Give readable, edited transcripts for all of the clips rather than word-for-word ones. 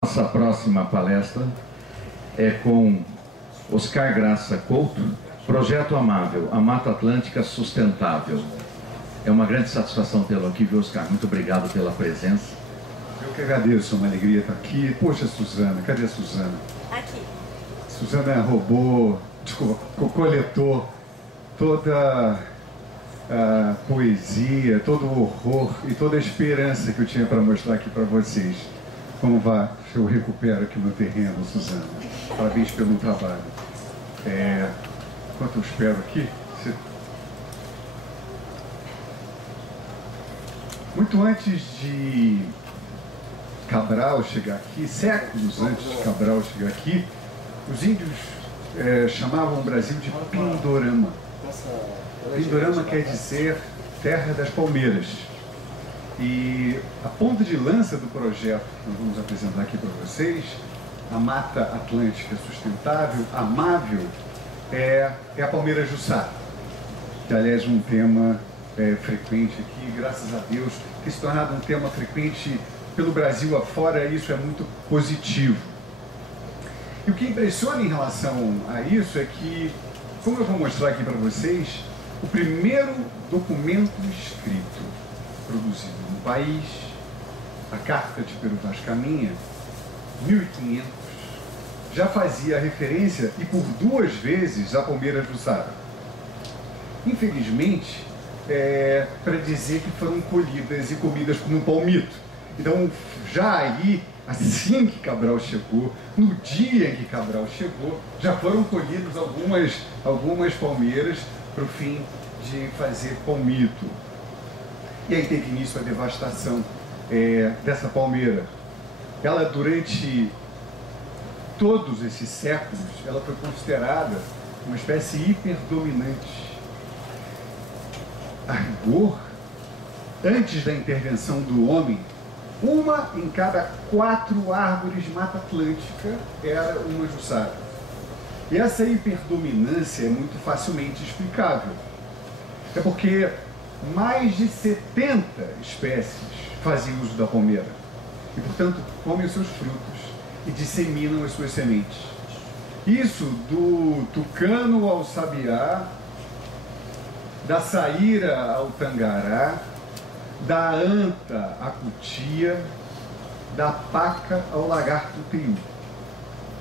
Nossa próxima palestra é com Oscar Graça Couto, Projeto Amável, a Mata Atlântica Sustentável. É uma grande satisfação tê-lo aqui, viu, Oscar? Muito obrigado pela presença. Eu que agradeço, é uma alegria estar aqui. Poxa, Suzana, cadê a Suzana? Aqui. Suzana roubou, desculpa, coletou toda a poesia, todo o horror e toda a esperança que eu tinha para mostrar aqui para vocês. Como vai? Eu recupero aqui o meu terreno, Suzana. Parabéns pelo trabalho. Enquanto eu espero aqui, muito antes de Cabral chegar aqui, séculos antes de Cabral chegar aqui, os índios chamavam o Brasil de Pindorama. Pindorama quer dizer terra das palmeiras. E a ponta de lança do projeto que nós vamos apresentar aqui para vocês, a Mata Atlântica Sustentável, amável, é a palmeira Jussara, que aliás é um tema frequente aqui, graças a Deus, tem se tornado um tema frequente pelo Brasil afora, e isso é muito positivo. E o que impressiona em relação a isso é que, como eu vou mostrar aqui para vocês, o primeiro documento escrito produzido no país, a Carta de Peru Vaz Caminha, 1500, já fazia referência, e por duas vezes, à palmeira Jussara. Infelizmente, para dizer que foram colhidas e comidas como um palmito. Então, já aí, assim que Cabral chegou, no dia em que Cabral chegou, já foram colhidas algumas palmeiras para o fim de fazer palmito. E aí teve início a devastação dessa palmeira. Ela, durante todos esses séculos, ela foi considerada uma espécie hiperdominante. A rigor, antes da intervenção do homem, uma em cada 4 árvores de Mata Atlântica era uma Jussara. E essa hiperdominância é muito facilmente explicável. É porque mais de 70 espécies fazem uso da palmeira e, portanto, comem os seus frutos e disseminam as suas sementes. Isso do tucano ao sabiá, da saíra ao tangará, da anta à cutia, da paca ao lagarto tiu.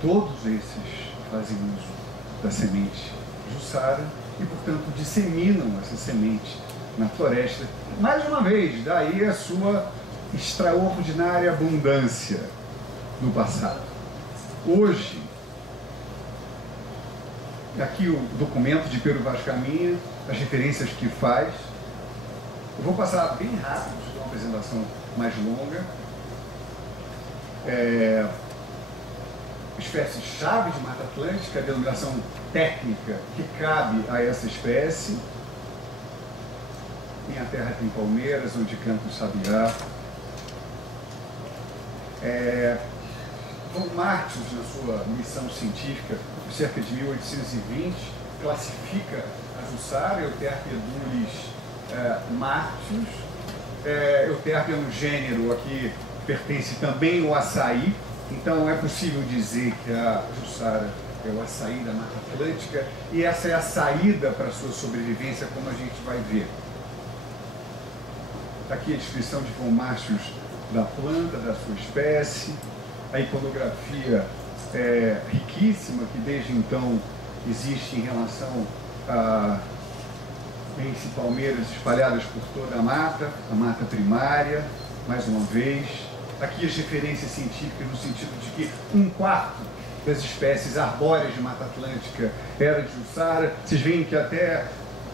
Todos esses fazem uso da semente Jussara e, portanto, disseminam essa semente na floresta. Mais uma vez, daí a sua extraordinária abundância no passado. Hoje, aqui o documento de Peru Vaz Caminha, as referências que faz. Eu vou passar bem rápido, uma apresentação mais longa. Espécie-chave de Mata Atlântica, a denominação técnica que cabe a essa espécie. Minha terra tem palmeiras, onde canta o sabiá. Von Martius, na sua missão científica, por cerca de 1820, classifica a Jussara, Euterpia edulis martius. Euterpia é um gênero aqui pertence também ao açaí, então é possível dizer que a Jussara é o açaí da Mata Atlântica, e essa é a saída para a sua sobrevivência, como a gente vai ver. Aqui a descrição de Von Martius da planta, da sua espécie, a iconografia riquíssima que desde então existe em relação a palmeiras espalhadas por toda a mata primária, mais uma vez. Aqui as referências científicas no sentido de que 1/4 das espécies arbóreas de Mata Atlântica era de Jussara. Vocês veem que até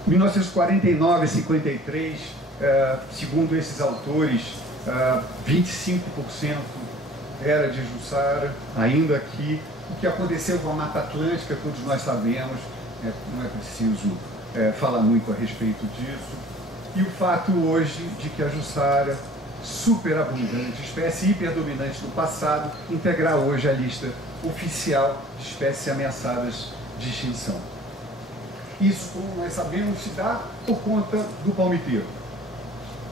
1949 a 53, segundo esses autores, 25% era de Jussara. Ainda aqui, o que aconteceu com a Mata Atlântica, todos nós sabemos, não é preciso falar muito a respeito disso. E o fato hoje de que a Jussara, superabundante, espécie hiperdominante do passado, integrar hoje a lista oficial de espécies ameaçadas de extinção. Isso, como nós sabemos, se dá por conta do palmiteiro.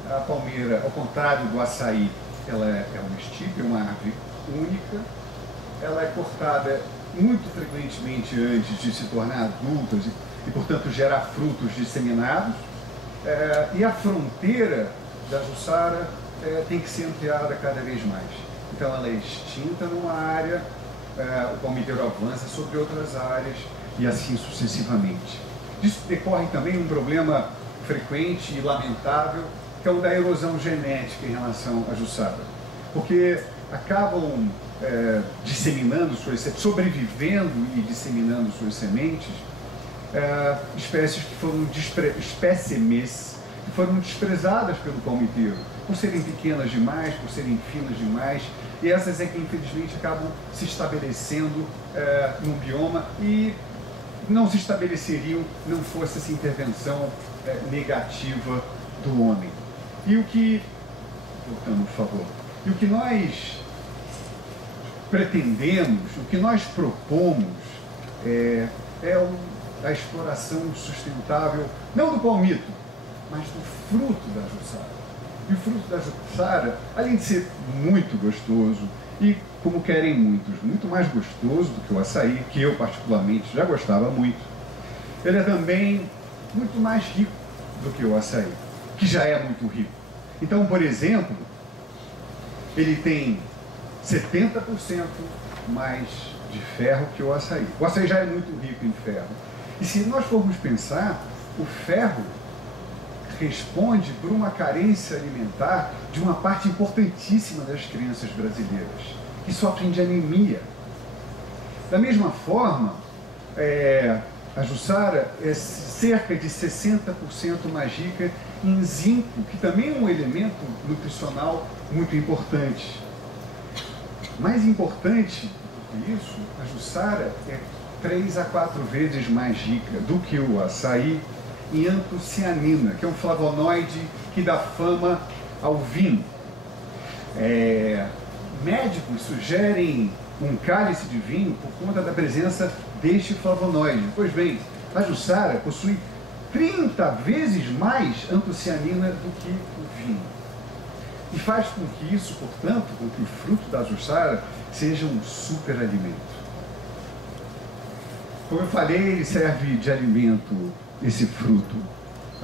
A palmeira, ao contrário do açaí, ela é uma estípite, uma árvore única, ela é cortada muito frequentemente antes de se tornar adulta e portanto, gerar frutos disseminados. E a fronteira da Jussara tem que ser ampliada cada vez mais. Então, ela é extinta numa área, o palmiteiro avança sobre outras áreas e assim sucessivamente. Disso decorre também um problema frequente e lamentável, que é o da erosão genética em relação à Jussara, porque acabam disseminando sobrevivendo e disseminando suas sementes espécies que foram espécimes que foram desprezadas pelo palmiteiro, por serem pequenas demais, por serem finas demais, e essas é que infelizmente acabam se estabelecendo no bioma e não se estabeleceriam não fosse essa intervenção negativa do homem. E o que, voltando por favor, e o que nós pretendemos, o que nós propomos é a exploração sustentável, não do palmito, mas do fruto da Jussara. E o fruto da Jussara, além de ser muito gostoso, e como querem muitos, muito mais gostoso do que o açaí, que eu particularmente já gostava muito, ele é também muito mais rico do que o açaí, que já é muito rico. Então, por exemplo, ele tem 70% mais de ferro que o açaí. O açaí já é muito rico em ferro. E se nós formos pensar, o ferro responde por uma carência alimentar de uma parte importantíssima das crianças brasileiras, que sofrem de anemia. Da mesma forma, a Jussara é cerca de 60% mais rica em zinco, que também é um elemento nutricional muito importante. Mais importante do que isso, a Jussara é 3 a 4 vezes mais rica do que o açaí em antocianina, que é um flavonoide que dá fama ao vinho. Médicos sugerem um cálice de vinho por conta da presença deste flavonoide. Pois bem, a Jussara possui 30 vezes mais antocianina do que o vinho. E faz com que isso, portanto, com que o fruto da Jussara seja um superalimento. Como eu falei, ele serve de alimento, esse fruto,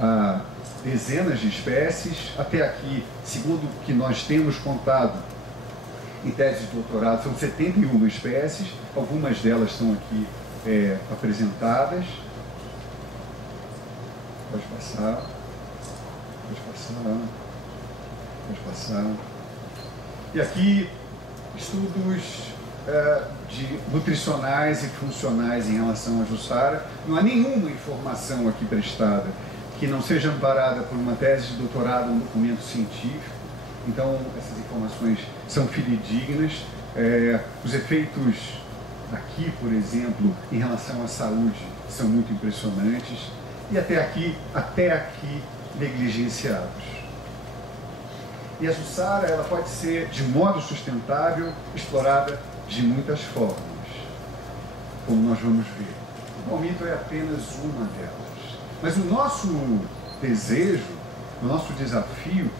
a dezenas de espécies. Até aqui, segundo o que nós temos contado em tese de doutorado, são 71 espécies, algumas delas estão aqui apresentadas. Pode passar, pode passar, pode passar. E aqui, estudos nutricionais e funcionais em relação à Jussara. Não há nenhuma informação aqui prestada que não seja amparada por uma tese de doutorado, um documento científico. Então, essas informações são fidedignas. Os efeitos aqui, por exemplo, em relação à saúde, são muito impressionantes. E até aqui negligenciados. E a Jussara, ela pode ser, de modo sustentável, explorada de muitas formas, como nós vamos ver. O palmito é apenas uma delas. Mas o nosso desejo, o nosso desafio,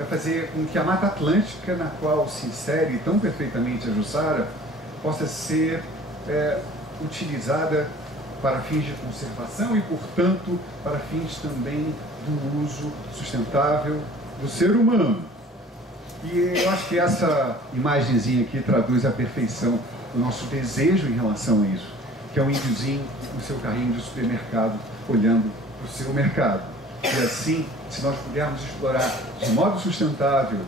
é fazer com que a Mata Atlântica, na qual se insere tão perfeitamente a Jussara, possa ser utilizada para fins de conservação e, portanto, para fins também do uso sustentável do ser humano. E eu acho que essa imagenzinha aqui traduz à perfeição o nosso desejo em relação a isso, que é um índiozinho no seu carrinho de supermercado, olhando para o seu mercado. E assim, se nós pudermos explorar de modo sustentável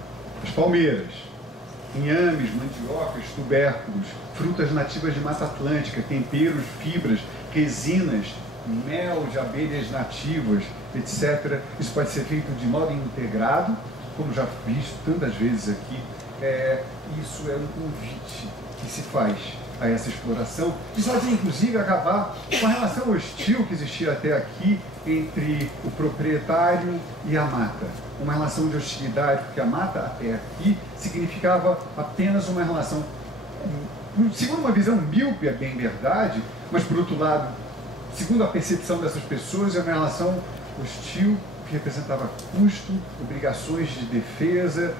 as palmeiras, inhames, mandiocas, tubérculos, frutas nativas de Mata Atlântica, temperos, fibras, resinas, mel de abelhas nativas, etc. Isso pode ser feito de modo integrado, como já visto tantas vezes aqui. Isso é um convite que se faz a essa exploração, que pode inclusive acabar com a relação hostil que existia até aqui entre o proprietário e a mata. Uma relação de hostilidade, porque a mata até aqui significava apenas uma relação, segundo uma visão míope, é bem verdade, mas por outro lado, segundo a percepção dessas pessoas, é uma relação hostil, que representava custo, obrigações de defesa,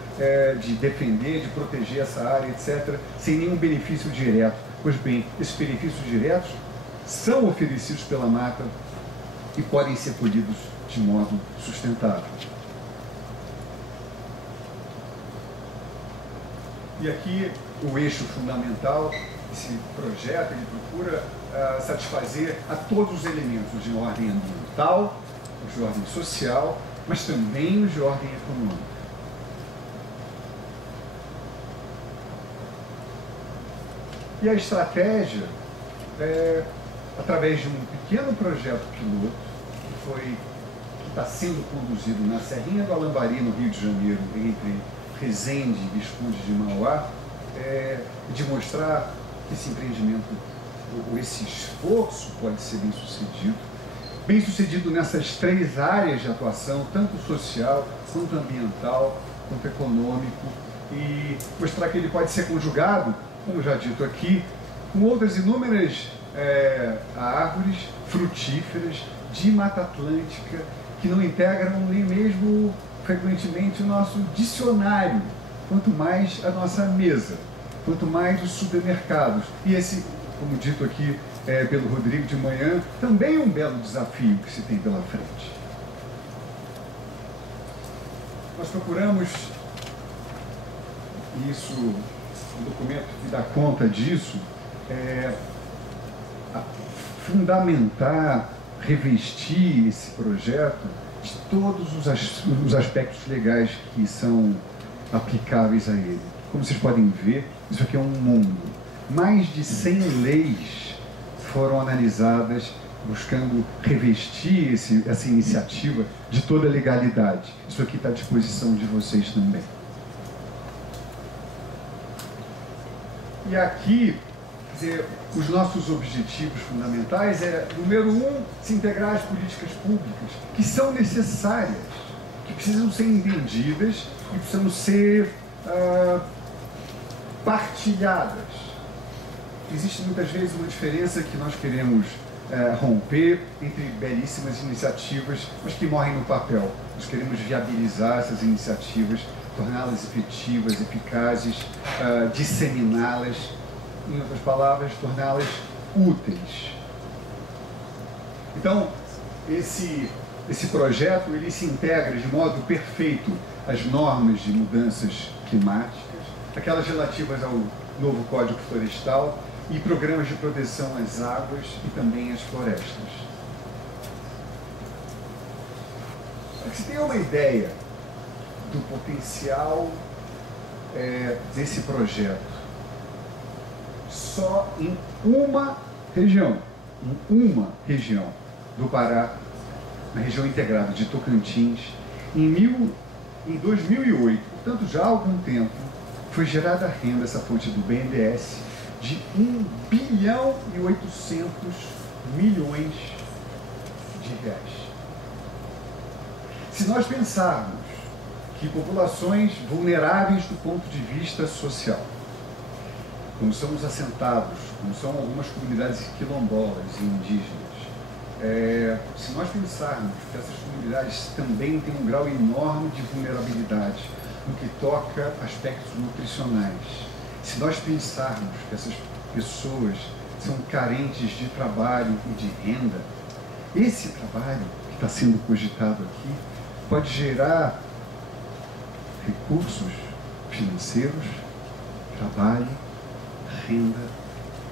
de defender, de proteger essa área, etc., sem nenhum benefício direto. Pois bem, esses benefícios diretos são oferecidos pela mata e podem ser colhidos de modo sustentável. E aqui o eixo fundamental desse projeto, ele procura satisfazer a todos os elementos de ordem ambiental, os de ordem social, mas também os de ordem econômica. E a estratégia através de um pequeno projeto piloto que está sendo conduzido na Serrinha do Alambari, no Rio de Janeiro, entre Resende e Visconde de Mauá, de mostrar que esse empreendimento, ou esse esforço pode ser bem sucedido nessas três áreas de atuação, tanto social, quanto ambiental, quanto econômico, e mostrar que ele pode ser conjugado, como já dito aqui, com outras inúmeras árvores frutíferas de Mata Atlântica que não integram nem mesmo frequentemente o nosso dicionário, quanto mais a nossa mesa, quanto mais os supermercados. E esse, como dito aqui pelo Rodrigo de manhã, também é um belo desafio que se tem pela frente. Nós procuramos, isso, o documento que dá conta disso, fundamentar, revestir esse projeto de todos os aspectos legais que são aplicáveis a ele. Como vocês podem ver, isso aqui é um mundo. Mais de 100 leis foram analisadas buscando revestir essa iniciativa de toda a legalidade. Isso aqui está à disposição de vocês também. E aqui, quer dizer, os nossos objetivos fundamentais número 1, se integrar às políticas públicas, que são necessárias, que precisam ser entendidas e precisam ser partilhadas. Existe muitas vezes uma diferença que nós queremos romper entre belíssimas iniciativas, mas que morrem no papel. Nós queremos viabilizar essas iniciativas, torná-las efetivas, eficazes, disseminá-las, em outras palavras, torná-las úteis. Então, esse projeto ele se integra de modo perfeito às normas de mudanças climáticas, aquelas relativas ao novo Código Florestal e programas de proteção às águas e também às florestas. Para que se tenha uma ideia do potencial desse projeto, só em uma região do Pará, na região integrada de Tocantins, em 2008, portanto já há algum tempo, foi gerada renda, essa fonte do BNDES, de 1 bilhão e 800 milhões de reais. Se nós pensarmos que populações vulneráveis do ponto de vista social, como são os assentados, como são algumas comunidades quilombolas e indígenas, se nós pensarmos que essas comunidades também têm um grau enorme de vulnerabilidade no que toca aspectos nutricionais, se nós pensarmos que essas pessoas são carentes de trabalho e de renda, esse trabalho que está sendo cogitado aqui pode gerar recursos financeiros, trabalho, renda,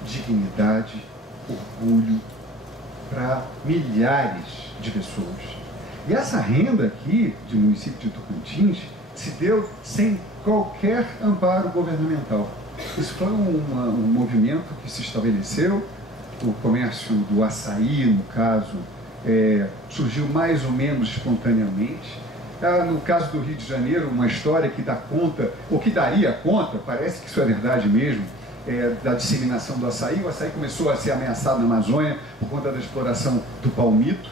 dignidade, orgulho para milhares de pessoas. E essa renda aqui, do município de Tocantins, se deu sem qualquer amparo governamental. Isso foi um movimento que se estabeleceu, o comércio do açaí, no caso, surgiu mais ou menos espontaneamente. No caso do Rio de Janeiro, uma história que dá conta, ou que daria conta, parece que isso é verdade mesmo, da disseminação do açaí. O açaí começou a ser ameaçado na Amazônia por conta da exploração do palmito,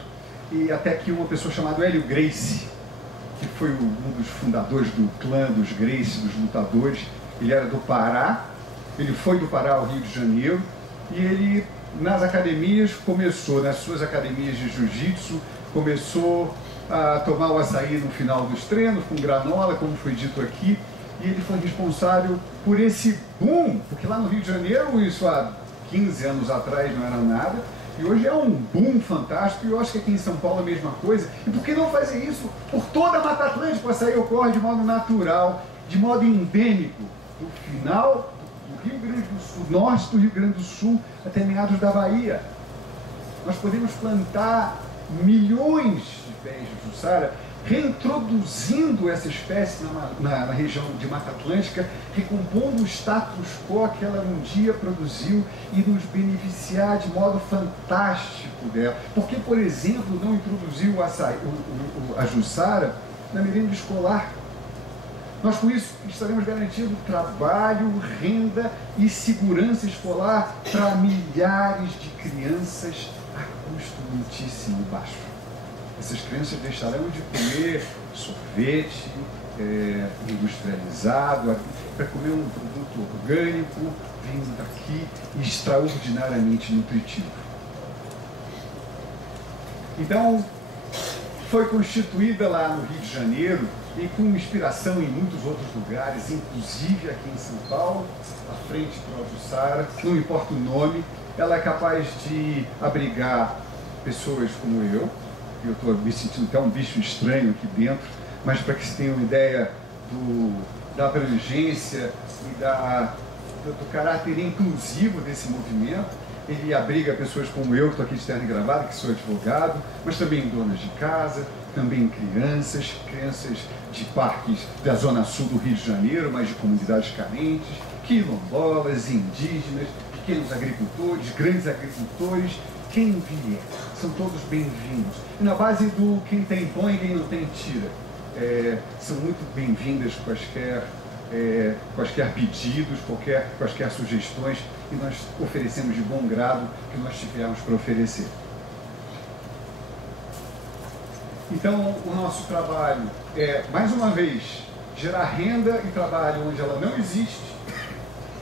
e até que uma pessoa chamada Hélio Gracie, que foi um dos fundadores do clã dos Gracie, dos lutadores, ele era do Pará, ele foi do Pará ao Rio de Janeiro, e ele, nas academias, nas suas academias de jiu-jitsu, começou a tomar o açaí no final dos treinos, com granola, como foi dito aqui, e ele foi responsável por esse boom, porque lá no Rio de Janeiro, isso há 15 anos atrás não era nada, e hoje é um boom fantástico, e eu acho que aqui em São Paulo é a mesma coisa. E por que não fazer isso por toda a Mata Atlântica? O açaí ocorre de modo natural, de modo endêmico, do final do Rio Grande do Sul, norte do Rio Grande do Sul, até meados da Bahia. Nós podemos plantar milhões de pés de Jussara, reintroduzindo essa espécie na região de Mata Atlântica, recompondo o status quo que ela um dia produziu e nos beneficiar de modo fantástico dela. Por que, por exemplo, não introduziu a Jussara na merenda escolar? Nós, com isso, estaremos garantindo trabalho, renda e segurança escolar para milhares de crianças a custo muitíssimo baixo. Essas crianças deixarão de comer sorvete industrializado, para comer um produto orgânico, vindo daqui, extraordinariamente nutritivo. Então, foi constituída lá no Rio de Janeiro e com inspiração em muitos outros lugares, inclusive aqui em São Paulo, à frente do Jussara, não importa o nome, ela é capaz de abrigar pessoas como eu estou me sentindo até um bicho estranho aqui dentro, mas para que se tenha uma ideia da abrangência e do caráter inclusivo desse movimento, ele abriga pessoas como eu, que estou aqui de terno e gravata, que sou advogado, mas também donas de casa, também crianças de parques da zona sul do Rio de Janeiro, mas de comunidades carentes, quilombolas, indígenas, pequenos agricultores, grandes agricultores, quem vier, são todos bem-vindos. E na base do quem tem põe e quem não tem tira. São muito bem-vindas quaisquer pedidos, quaisquer sugestões, e nós oferecemos de bom grado o que nós tivermos para oferecer. Então, o nosso trabalho é, mais uma vez, gerar renda e trabalho onde ela não existe,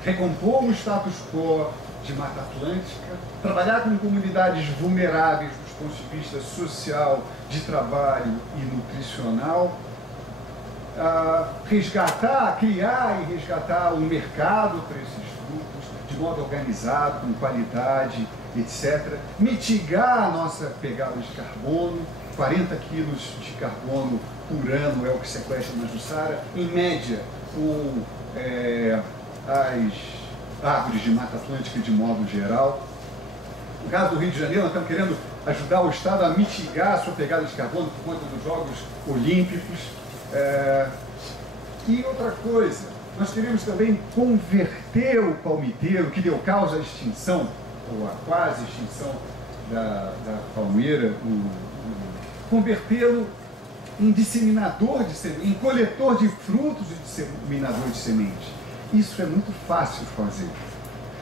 recompor o status quo de Mata Atlântica, trabalhar com comunidades vulneráveis dos pontos de vista social, de trabalho e nutricional, criar e resgatar um mercado para esses frutos, de modo organizado, com qualidade, etc. Mitigar a nossa pegada de carbono, 40 quilos de carbono por ano é o que sequestra na Jussara, em média, com as árvores de Mata Atlântica de modo geral. No caso do Rio de Janeiro, nós estamos querendo ajudar o Estado a mitigar a sua pegada de carbono por conta dos Jogos Olímpicos. E outra coisa, nós queremos também converter o palmiteiro, que deu causa à extinção, ou à quase extinção da palmeira, convertê-lo em disseminador de sementes, em coletor de frutos e disseminador de sementes. Isso é muito fácil de fazer,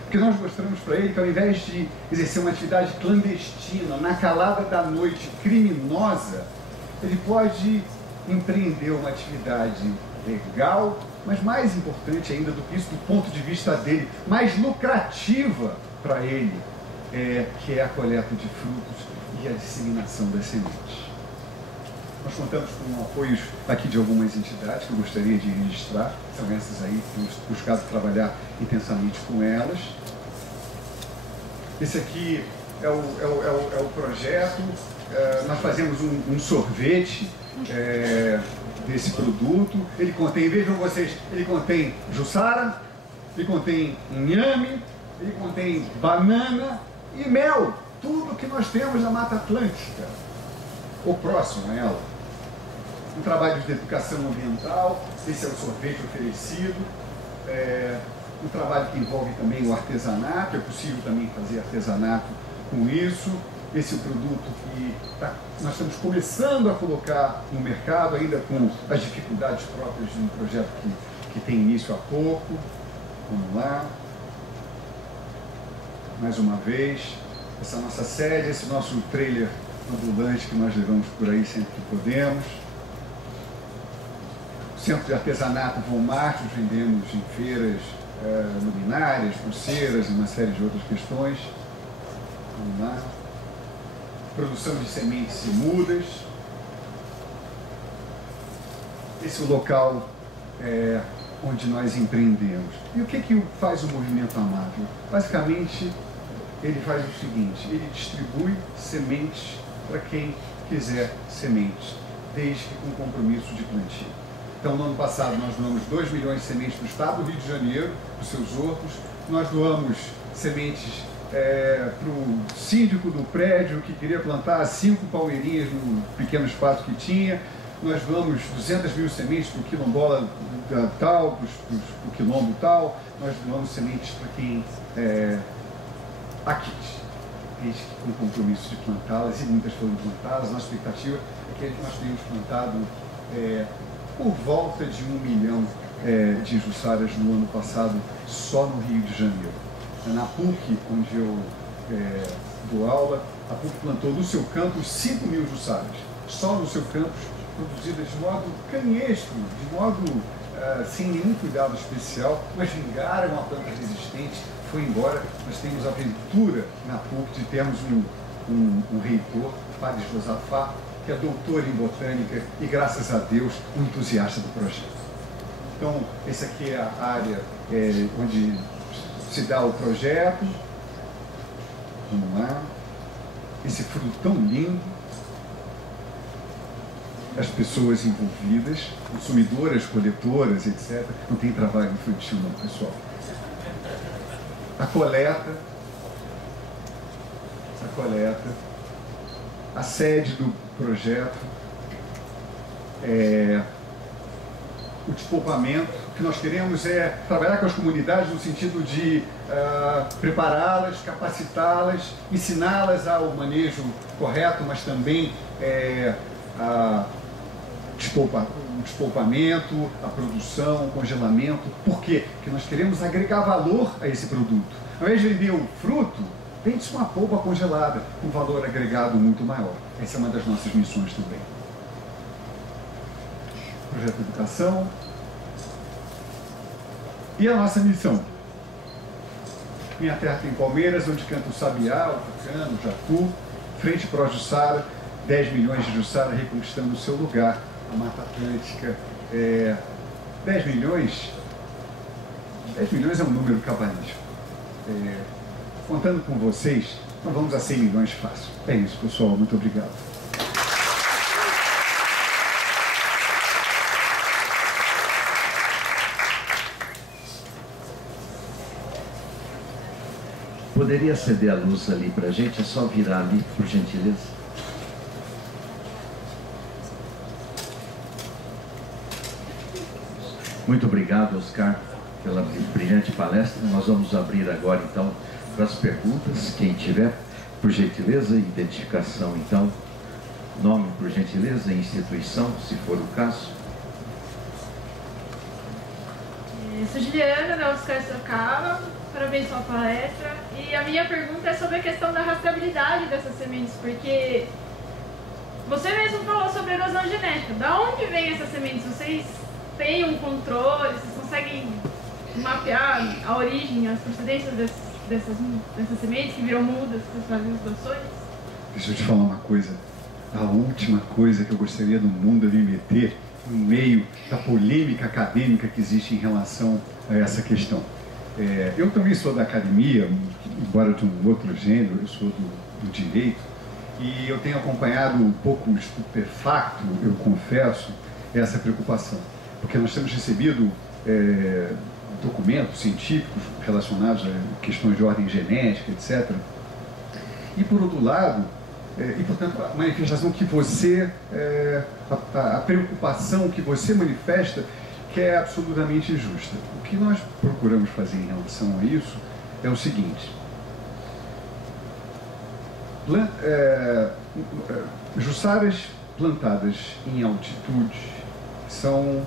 porque nós mostramos para ele que, ao invés de exercer uma atividade clandestina, na calada da noite, criminosa, ele pode empreender uma atividade legal, mas mais importante ainda do que isso, do ponto de vista dele, mais lucrativa para ele, que é a coleta de frutos e a disseminação das sementes. Nós contamos com apoios aqui de algumas entidades que eu gostaria de registrar, são essas aí, temos buscado trabalhar intensamente com elas. Esse aqui é o projeto, nós fazemos um sorvete desse produto, ele contém, vejam vocês, ele contém Jussara, ele contém inhame, ele contém banana e mel, tudo que nós temos na Mata Atlântica, ou próximo a ela. Um trabalho de educação ambiental, esse é o sorvete oferecido, um trabalho que envolve também o artesanato, é possível também fazer artesanato com isso. Esse é o produto que nós estamos começando a colocar no mercado, ainda com as dificuldades próprias de um projeto que tem início há pouco. Vamos lá. Mais uma vez, essa nossa sede, esse nosso trailer ambulante que nós levamos por aí sempre que podemos. Centro de artesanato Von Martins, vendemos em feiras luminárias, pulseiras e uma série de outras questões. Vamos lá. Produção de sementes e mudas. esse local onde nós empreendemos. E o que faz o Movimento Amável? Basicamente, ele faz o seguinte: ele distribui sementes para quem quiser sementes, desde que com compromisso de plantio. Então, no ano passado, nós doamos 2 milhões de sementes para o estado do Rio de Janeiro, para os seus hortos. Nós doamos sementes para o síndico do prédio que queria plantar 5 palmeirinhas no pequeno espaço que tinha. Nós doamos 200 mil sementes para o quilombola tal, para o quilombo tal. Nós doamos sementes para quem aqui, desde que com compromisso de plantá-las, e muitas foram plantadas. Nossa expectativa é que nós tenhamos plantado por volta de 1 milhão de jussaras no ano passado, só no Rio de Janeiro. Na PUC, onde eu dou aula, a PUC plantou no seu campus 5 mil jussaras, só no seu campus, produzidas de modo canhestro, de modo sem nenhum cuidado especial, mas vingaram a planta resistente, foi embora. Nós temos a aventura na PUC de termos um reitor, Padre Josafá, que é doutor em botânica e, graças a Deus, um entusiasta do projeto. Então, essa aqui é a área onde se dá o projeto. Vamos lá. Esse fruto tão lindo. As pessoas envolvidas, consumidoras, coletoras, etc. Não tem trabalho infantil não, pessoal. A coleta. A sede do projeto, o despolpamento. O que nós queremos é trabalhar com as comunidades no sentido de prepará-las, capacitá-las, ensiná-las ao manejo correto, mas também o despolpamento, a produção, o congelamento. Por quê? Porque nós queremos agregar valor a esse produto. Ao invés de vender o fruto, vende-se uma polpa congelada, com valor agregado muito maior. Essa é uma das nossas missões também. Projeto de educação. E a nossa missão? Minha terra tem palmeiras, onde canta o sabiá, o tucano, o jacu. Frente Pró Jussara, 10 milhões de Jussara reconquistando o seu lugar. A Mata Atlântica, 10 milhões é um número cabalístico. Contando com vocês, nós vamos a 100 milhões fácil. É isso, pessoal. Muito obrigado. Poderia acender a luz ali para a gente? É só virar ali, por gentileza. Muito obrigado, Oscar, pela brilhante palestra. Nós vamos abrir agora, então, para as perguntas. Quem tiver, por gentileza, identificação, então, nome, por gentileza, instituição, se for o caso. Sou Juliana, da Oscar Sorocaba. Parabéns pela palestra. E a minha pergunta é sobre a questão da rastreabilidade dessas sementes, porque você mesmo falou sobre erosão genética. Da onde vem essas sementes? Vocês têm um controle? Vocês conseguem mapear a origem, as procedências dessas sementes que viram mudas, que vocês fazem as doações? Deixa eu te falar uma coisa. A última coisa que eu gostaria do mundo é me meter no meio da polêmica acadêmica que existe em relação a essa questão. Eu também sou da academia, embora de um outro gênero, eu sou do direito, e eu tenho acompanhado um pouco estupefacto, eu confesso, essa preocupação. Porque nós temos recebido documentos científicos relacionados a questões de ordem genética, etc. E, por outro lado, e, portanto, a manifestação que você, a preocupação que você manifesta, que é absolutamente justa. O que nós procuramos fazer em relação a isso é o seguinte: jussaras plantadas em altitude são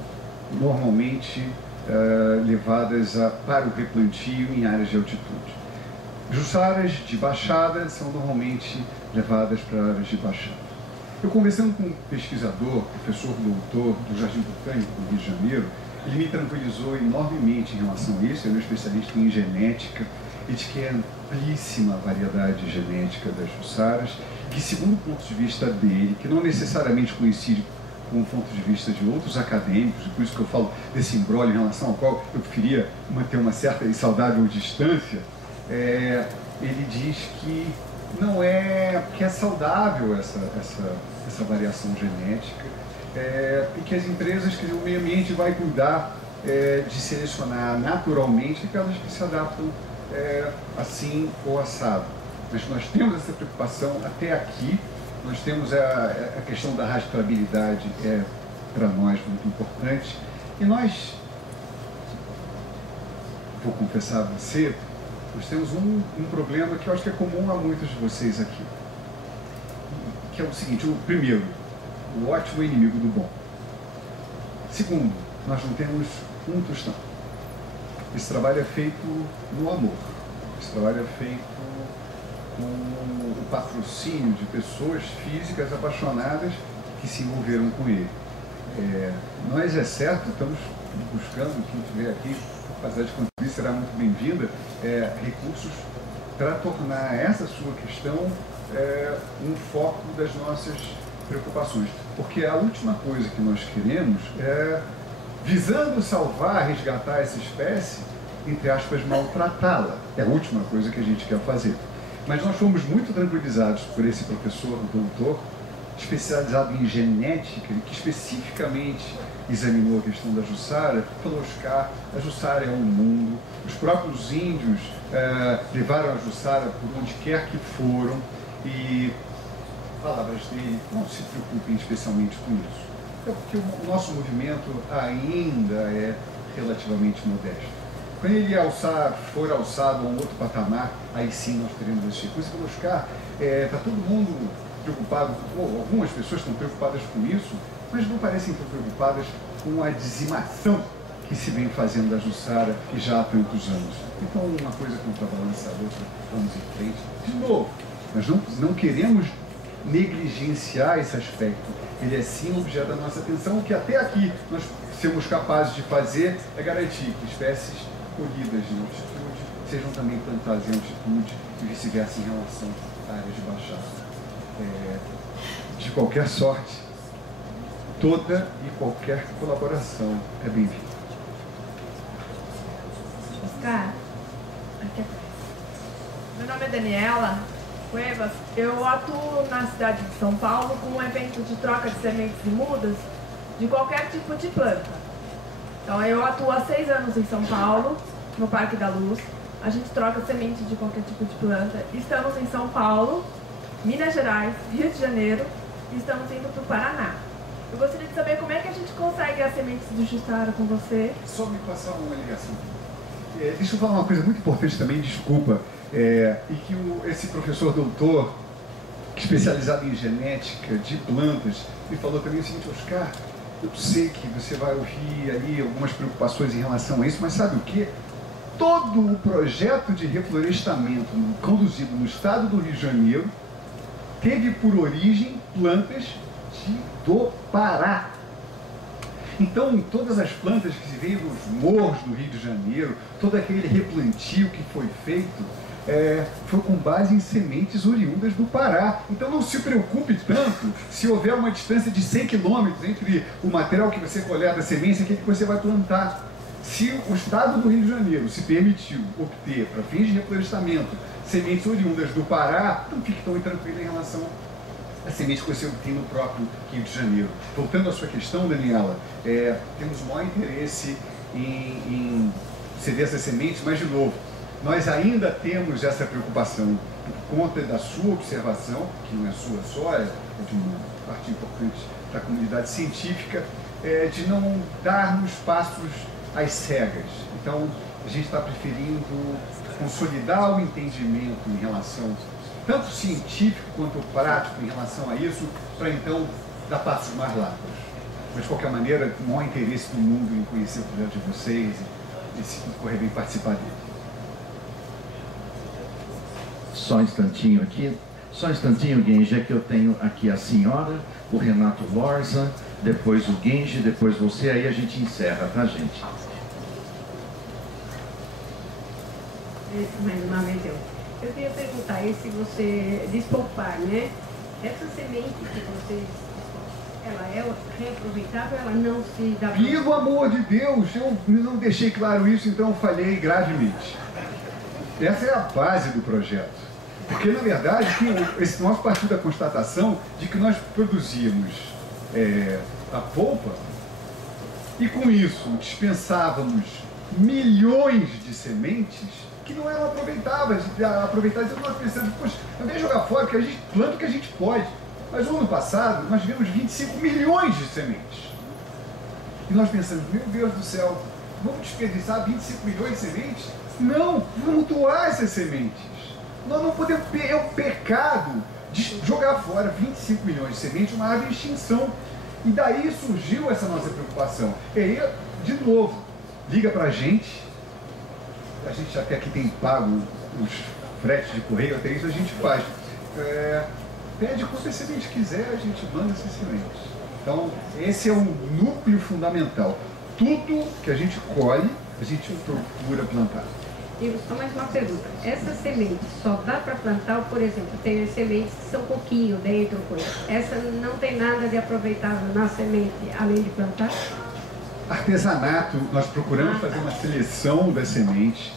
normalmente levadas para o replantio em áreas de altitude. Jussaras de baixada são normalmente levadas para áreas de baixada. Eu, conversando com um pesquisador, professor doutor do Jardim Botânico do Rio de Janeiro, ele me tranquilizou enormemente em relação a isso. Ele é um especialista em genética e de que é amplíssima a variedade genética das jussaras, que, segundo o ponto de vista dele, que não necessariamente coincide com o ponto de vista de outros acadêmicos, e por isso que eu falo desse imbróglio em relação ao qual eu preferia manter uma certa e saudável distância, ele diz que não é, que é saudável essa variação genética, e que as empresas, que o meio ambiente vai cuidar de selecionar naturalmente aquelas que se adaptam assim ou assado. Mas nós temos essa preocupação até aqui, nós temos a questão da rastreabilidade, para nós muito importante, e nós, vou confessar a você, nós temos um problema que eu acho que é comum a muitos de vocês aqui, que é o seguinte: o primeiro, o ótimo é inimigo do bom. Segundo, nós não temos um tostão. Esse trabalho é feito no amor, esse trabalho é feito com o patrocínio de pessoas físicas apaixonadas que se envolveram com ele. Nós, é certo, estamos buscando, quem estiver aqui, apesar de contribuir, será muito bem-vinda, recursos para tornar essa sua questão um foco das nossas preocupações. Porque a última coisa que nós queremos visando salvar, resgatar essa espécie, entre aspas, maltratá-la. É a última coisa que a gente quer fazer. Mas nós fomos muito tranquilizados por esse professor, doutor, especializado em genética, que especificamente examinou a questão da Jussara, falou: Oscar, a Jussara é um mundo, os próprios índios levaram a Jussara por onde quer que foram, e palavras dele, não se preocupem especialmente com isso. É porque o nosso movimento ainda é relativamente modesto. Quando ele for alçado a um outro patamar, aí sim nós teremos esse recurso. Para buscar, está todo mundo preocupado, ou algumas pessoas estão preocupadas com isso, mas não parecem tão preocupadas com a dizimação que se vem fazendo da Jussara e já há tantos anos. Então, uma coisa contrabalança a outra, vamos em frente. De novo, nós não queremos negligenciar esse aspecto. Ele é sim objeto da nossa atenção. O que até aqui nós sermos capazes de fazer é garantir que espécies colhidas em altitude sejam também plantadas em altitude e vice-versa em relação a áreas de baixada. De qualquer sorte, toda e qualquer colaboração é bem-vinda. Oscar, aqui atrás. Meu nome é Daniela Cuevas. Eu atuo na cidade de São Paulo com um evento de troca de sementes e mudas de qualquer tipo de planta. Então, eu atuo há 6 anos em São Paulo, no Parque da Luz. A gente troca sementes de qualquer tipo de planta. Estamos em São Paulo, Minas Gerais, Rio de Janeiro e estamos indo para o Paraná. Eu gostaria de saber como é que a gente consegue as sementes de Jussara com você. Só me passar uma ligação. Deixa eu falar uma coisa muito importante também, desculpa, e que esse professor doutor, especializado em genética de plantas, me falou também o seguinte: Oscar, eu sei que você vai ouvir ali algumas preocupações em relação a isso, mas sabe o quê? Todo o projeto de reflorestamento conduzido no estado do Rio de Janeiro teve por origem plantas do Pará. Então, todas as plantas que se veio dos morros do Rio de Janeiro, todo aquele replantio que foi feito, foi com base em sementes oriundas do Pará. Então não se preocupe tanto se houver uma distância de 100 quilômetros entre o material que você coleta, a semente, e aquele que você vai plantar. Se o estado do Rio de Janeiro se permitiu obter, para fins de reflorestamento, sementes oriundas do Pará, não fique tão tranquilo em relação às sementes que você obtém no próprio Rio de Janeiro. Voltando à sua questão, Daniela, temos o maior interesse em ceder essas sementes, mas, de novo, nós ainda temos essa preocupação por conta da sua observação, que não é sua só, é de uma parte importante da comunidade científica, de não darmos passos às cegas. Então, a gente está preferindo consolidar o entendimento em relação, tanto científico quanto prático, em relação a isso, para então dar passos mais largos. Mas, de qualquer maneira, o maior interesse do mundo em conhecer o projeto de vocês e se correr bem participar dele. Só um instantinho aqui. Só um instantinho, Genji, que eu tenho aqui a senhora, o Renato Lorza, depois o Genji, depois você, aí a gente encerra, tá, gente? Mais uma vez eu queria perguntar, se você despolpar, né? Essa semente que vocês ela é reaproveitável, ela não se dá... Pelo amor de Deus, eu não deixei claro isso, então eu falhei gravemente. Essa é a base do projeto. Porque, na verdade, nós partimos da constatação de que nós produzíamos a polpa e, com isso, dispensávamos milhões de sementes que não eram aproveitáveis. Então nós pensamos, poxa, não vem jogar fora, porque a gente planta o que a gente pode. Mas no ano passado, nós tivemos 25 milhões de sementes. E nós pensamos, meu Deus do céu, vamos desperdiçar 25 milhões de sementes? Não, vamos doar essas sementes. Nós não podemos, é um pecado de jogar fora 25 milhões de sementes, uma ave em extinção. E daí surgiu essa nossa preocupação. E aí, de novo, liga pra gente, a gente até aqui tem pago os fretes de correio, até isso a gente faz. Pede quantas sementes quiser, a gente manda essas sementes. Então, esse é um núcleo fundamental. Tudo que a gente colhe, a gente procura plantar. E só mais uma pergunta. Essas sementes só dá para plantar, ou, por exemplo, tem as sementes que são coquinho dentro, coisa. Essa não tem nada de aproveitável na semente, além de plantar? Artesanato, nós procuramos fazer uma seleção das sementes.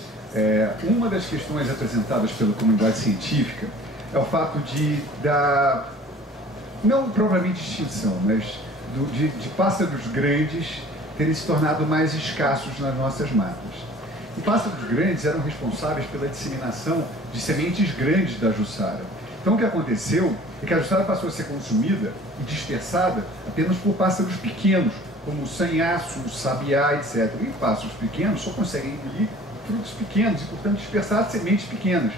Uma das questões apresentadas pela comunidade científica é o fato não propriamente extinção, mas de pássaros grandes terem se tornado mais escassos nas nossas matas. E pássaros grandes eram responsáveis pela disseminação de sementes grandes da juçara. Então o que aconteceu é que a juçara passou a ser consumida e dispersada apenas por pássaros pequenos, como o sanhaço, o sabiá, etc. E pássaros pequenos só conseguem engolir frutos pequenos e, portanto, dispersar sementes pequenas.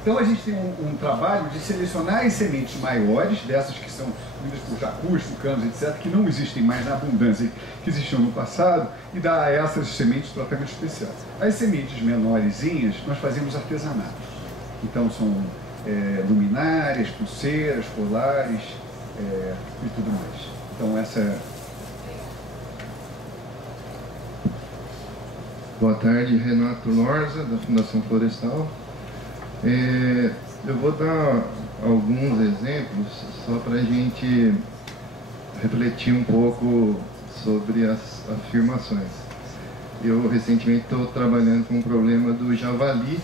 Então a gente tem um trabalho de selecionar as sementes maiores, dessas que são comidas por jacus, tucanos, etc., que não existem mais na abundância que existiam no passado, e dar a essas sementes tratamento especial. As sementes menorzinhas, nós fazemos artesanato. Então são luminárias, pulseiras, colares e tudo mais. Então essa Boa tarde, Renato Lorza, da Fundação Florestal. Eu vou dar alguns exemplos só para a gente refletir um pouco sobre as afirmações. Eu recentemente estou trabalhando com o problema do javali,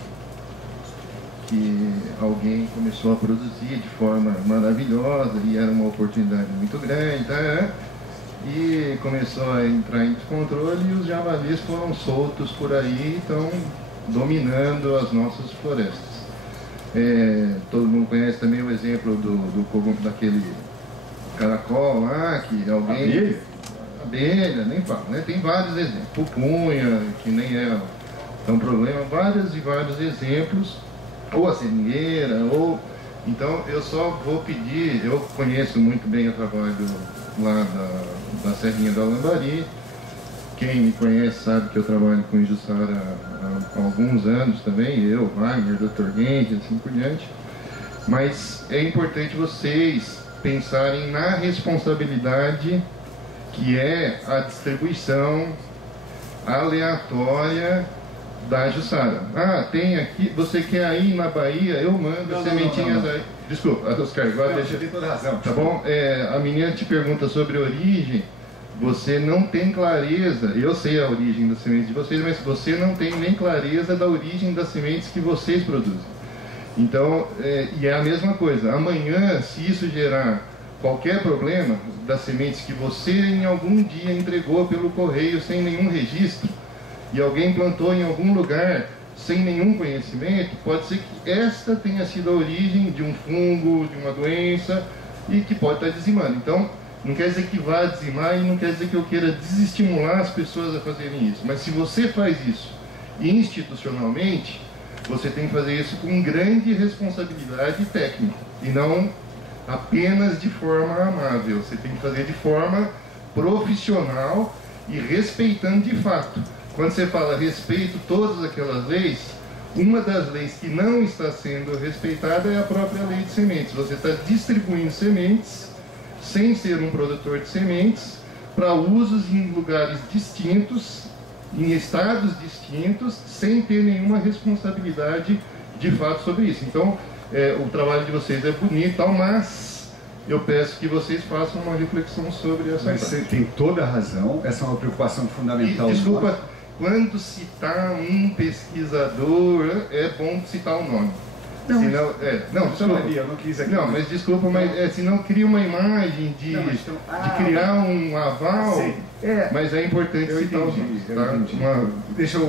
que alguém começou a produzir de forma maravilhosa e era uma oportunidade muito grande, e começou a entrar em descontrole e os javalis foram soltos por aí e estão dominando as nossas florestas. Todo mundo conhece também o exemplo daquele caracol lá, que alguém... Abelha, nem falo, né? Tem vários exemplos. Pupunha, que nem é um problema, vários e vários exemplos. Ou a seringueira, ou... Então, eu só vou pedir... Eu conheço muito bem o trabalho lá da Serrinha da Lambari. Quem me conhece sabe que eu trabalho com Ijuçara há alguns anos também, eu, Wagner, Dr. Gente, assim por diante. Mas é importante vocês pensarem na responsabilidade que é a distribuição aleatória da juçara. Tem aqui, você quer ir na Bahia, eu mando sementinhas aí. Desculpa, Oscar, agora deixa. Tem toda razão. Tá bom? A menina te pergunta sobre origem. Você não tem clareza, eu sei a origem das sementes de vocês, mas você não tem nem clareza da origem das sementes que vocês produzem. Então, e é a mesma coisa, amanhã, se isso gerar qualquer problema das sementes que você em algum dia entregou pelo correio sem nenhum registro, e alguém plantou em algum lugar sem nenhum conhecimento, pode ser que esta tenha sido a origem de um fungo, de uma doença, e que pode estar dizimando. Então, não quer dizer que vá dizimar e não quer dizer que eu queira desestimular as pessoas a fazerem isso. Mas se você faz isso institucionalmente, você tem que fazer isso com grande responsabilidade técnica e não apenas de forma amável. Você tem que fazer de forma profissional e respeitando de fato. Quando você fala respeito todas aquelas leis, uma das leis que não está sendo respeitada é a própria lei de sementes. Você está distribuindo sementes sem ser um produtor de sementes, para usos em lugares distintos, em estados distintos, sem ter nenhuma responsabilidade de fato sobre isso. Então, o trabalho de vocês é bonito, mas eu peço que vocês façam uma reflexão sobre essa Mas você tem toda a razão, essa é uma preocupação fundamental. Desculpa, quando citar um pesquisador, é bom citar o nome. Não, senão, não, desculpa. eu não quis aqui. Não, mas desculpa, mas senão cria uma imagem de criar um aval. Mas é importante citar os nomes. Tá?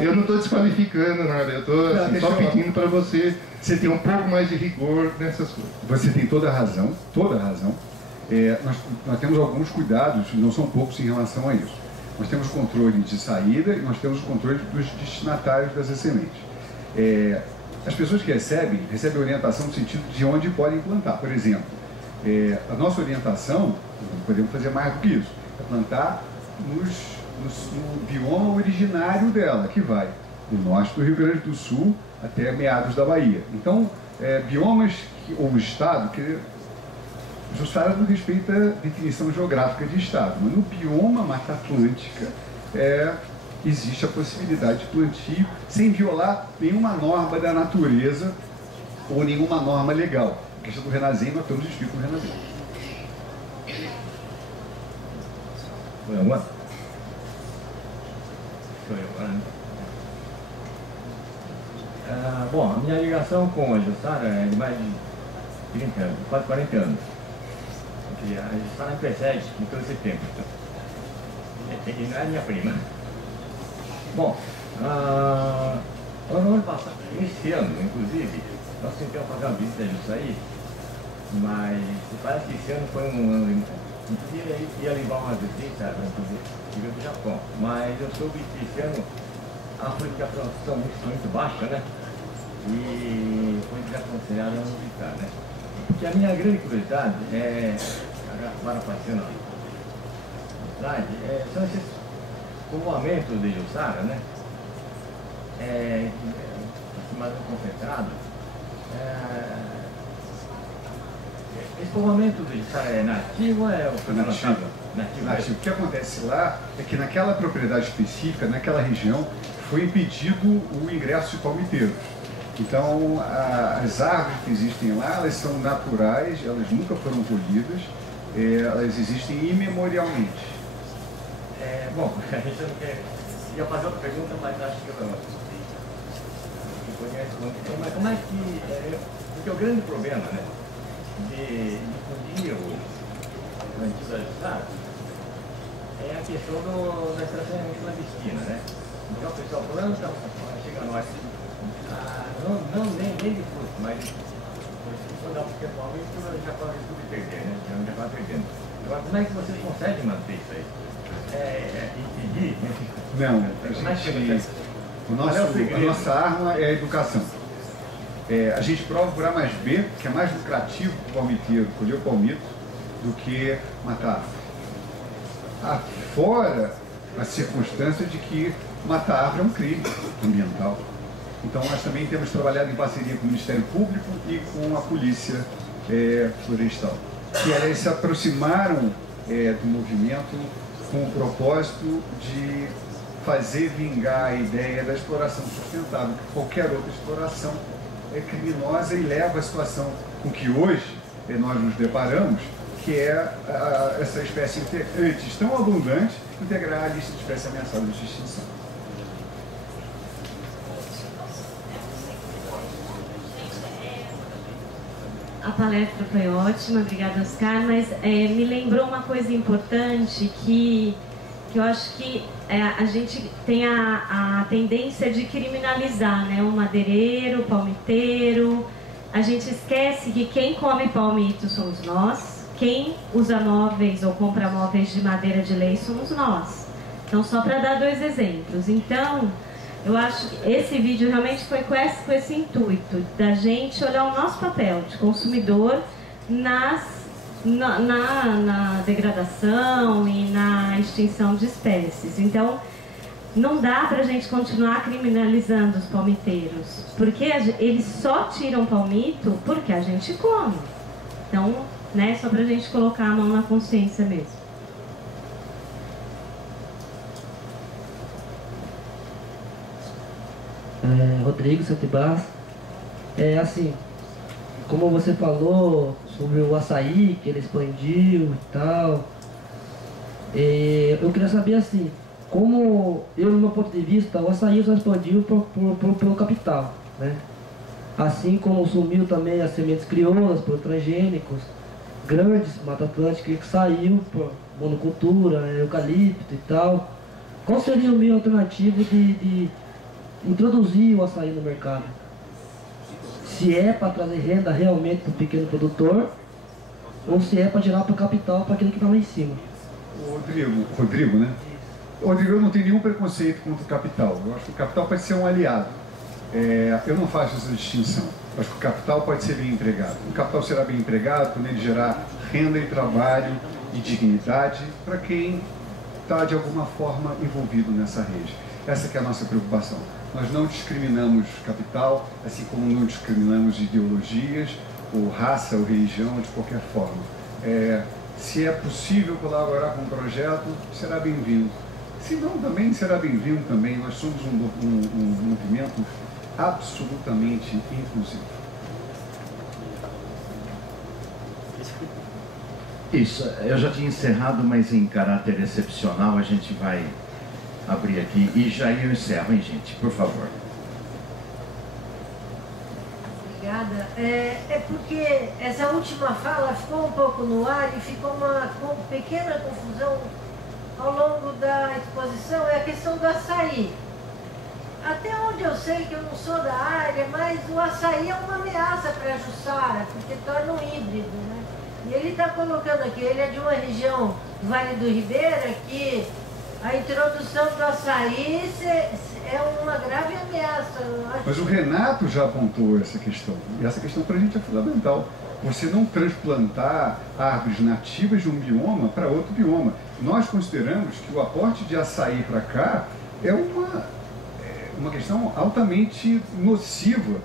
Eu não estou desqualificando nada, eu estou assim, só pedindo para você ter um pouco mais de rigor nessas coisas. Você tem toda a razão, toda a razão. Nós temos alguns cuidados, não são poucos em relação a isso. Nós temos controle de saída e nós temos o controle dos destinatários dessas sementes. As pessoas que recebem orientação no sentido de onde podem plantar. Por exemplo, a nossa orientação, podemos fazer mais do que isso, é plantar no bioma originário dela, que vai do norte do Rio Grande do Sul até meados da Bahia. Então, biomas ou estado, que o estado não respeita a definição geográfica de estado, mas no bioma Mata Atlântica existe a possibilidade de plantio sem violar nenhuma norma da natureza ou nenhuma norma legal. A questão do Renazem, nós todos explicamos o Renazem. Bom, a minha ligação com a Jussara é de mais de 30 anos, quase 40 anos. Porque a Jussara me persegue em todo esse tempo. E não é minha prima. Bom, ano passado, esse ano, inclusive, nós tentamos fazer uma visita disso aí, mas parece que esse ano foi um ano. Inclusive, ia levar uma visita do Japão, mas eu soube que esse ano a frustração muito baixa, né? E foi desaconselhado a não visitar, né? Porque a minha grande curiosidade agora passeando na cidade, são esses povoamentos de Jussara, né? Mais concentrado. Esse povoamento de Jussara é nativo ou é o nativo? Nativo. O que acontece lá é que naquela propriedade específica, naquela região, foi impedido o ingresso de palmiteiros. Então, as árvores que existem lá, elas são naturais, elas nunca foram colhidas, elas existem imemorialmente. Bom, a gente não quer... ia fazer outra pergunta, mas acho que eu não conheço muito. Mas como é que... porque o grande problema, né, de difundir o plantio da Jussara é a questão do estacionamento clandestino, né? Então o pessoal planta, chega a nós, nem de fruto, mas quando dá um tempo já corre tudo e perder, né? Já vai perdendo. Agora, como é que vocês conseguem manter isso aí? Impedir? Não, a nossa arma é a educação. A gente prova por A mais B, que é mais lucrativo para o palmiteiro colher o palmito do que matar. Fora a circunstância de que matar árvore é um crime ambiental. Então nós também temos trabalhado em parceria com o Ministério Público e com a Polícia Florestal, que elas se aproximaram do movimento com o propósito de fazer vingar a ideia da exploração sustentável, que qualquer outra exploração é criminosa e leva à situação com que hoje nós nos deparamos, que é essa espécie antes tão abundante, integrar a lista de espécies ameaçadas de extinção. A palestra foi ótima, obrigada, Oscar, mas me lembrou uma coisa importante que eu acho que a gente tem a tendência de criminalizar, né? O madeireiro, o palmiteiro. A gente esquece que quem come palmito somos nós, quem usa móveis ou compra móveis de madeira de lei somos nós. Então, só para dar 2 exemplos. Então, eu acho que esse vídeo realmente foi com esse intuito, da gente olhar o nosso papel de consumidor na degradação e na extinção de espécies. Então, não dá para a gente continuar criminalizando os palmiteiros, porque eles só tiram palmito porque a gente come. Então, né, só para a gente colocar a mão na consciência mesmo. Rodrigo Santibás. Assim, como você falou sobre o açaí, que ele expandiu e tal, eu queria saber assim, como eu, no meu ponto de vista, o açaí só expandiu pelo capital, né? Assim como sumiu também as sementes crioulas por transgênicos, grandes, Mata Atlântica, que saiu por monocultura, eucalipto e tal. Qual seria o meio alternativo de introduzir o açaí no mercado? Se é para trazer renda realmente para o pequeno produtor, ou se é para gerar para o capital, para aquele que está lá em cima. Rodrigo, né? Rodrigo, eu não tenho nenhum preconceito contra o capital. Eu acho que o capital pode ser um aliado. Eu não faço essa distinção. Eu acho que o capital pode ser bem empregado. O capital será bem empregado quando ele gerar renda e trabalho e dignidade para quem está de alguma forma envolvido nessa rede. Essa que é a nossa preocupação. Nós não discriminamos capital, assim como não discriminamos ideologias, ou raça, ou religião, de qualquer forma. Se é possível colaborar com um projeto, será bem-vindo. Se não, também será bem-vindo também. Nós somos um movimento absolutamente inclusivo. Isso, eu já tinha encerrado, mas em caráter excepcional a gente vai abrir aqui. E já eu encerro, hein, gente? Por favor. Obrigada. Porque essa última fala ficou um pouco no ar e ficou uma pequena confusão ao longo da exposição. É a questão do açaí. Até onde eu sei que eu não sou da área, mas o açaí é uma ameaça para a Jussara, porque torna um híbrido, né? E ele está colocando aqui, ele é de uma região do Vale do Ribeira, que a introdução do açaí é uma grave ameaça. Mas o Renato já apontou essa questão, e essa questão para a gente é fundamental. Você não transplantar árvores nativas de um bioma para outro bioma. Nós consideramos que o aporte de açaí para cá é uma questão altamente nociva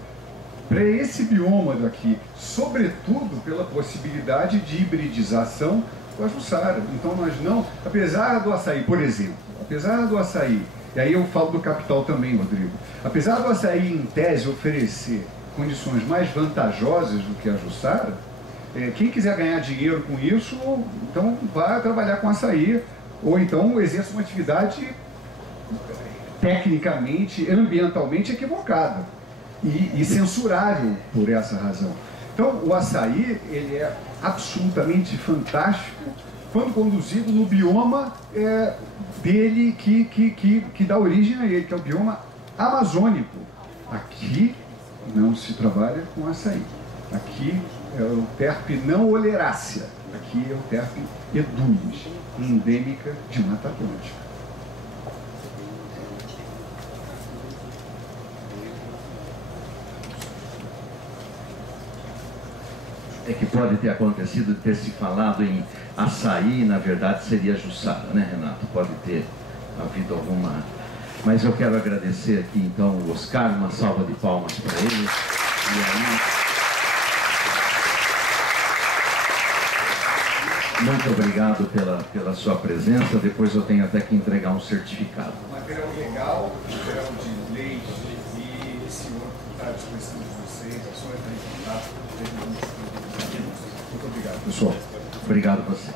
para esse bioma daqui, sobretudo pela possibilidade de hibridização com a Jussara. Então nós não, apesar do açaí, por exemplo, apesar do açaí, e aí eu falo do capital também, Rodrigo, apesar do açaí em tese oferecer condições mais vantajosas do que a Jussara, quem quiser ganhar dinheiro com isso, então vá trabalhar com açaí, ou então exerça uma atividade tecnicamente, ambientalmente equivocada e censurável por essa razão. Então, o açaí, ele é absolutamente fantástico quando conduzido no bioma dele que dá origem a ele, que é o bioma amazônico. Aqui não se trabalha com açaí. Aqui é o terpe não oleracea. Aqui é o terpe edulis, endêmica de Mata Atlântica. Que pode ter acontecido de ter se falado em açaí, na verdade seria Jussara, né, Renato? Pode ter havido alguma... Mas eu quero agradecer aqui então o Oscar, uma salva de palmas para ele. E aí, muito obrigado pela sua presença. Depois eu tenho até que entregar um certificado. Material legal, material de leite e esse outro que está à disposição de vocês, a sua entrada em contato. Muito obrigado, pessoal. Obrigado a você.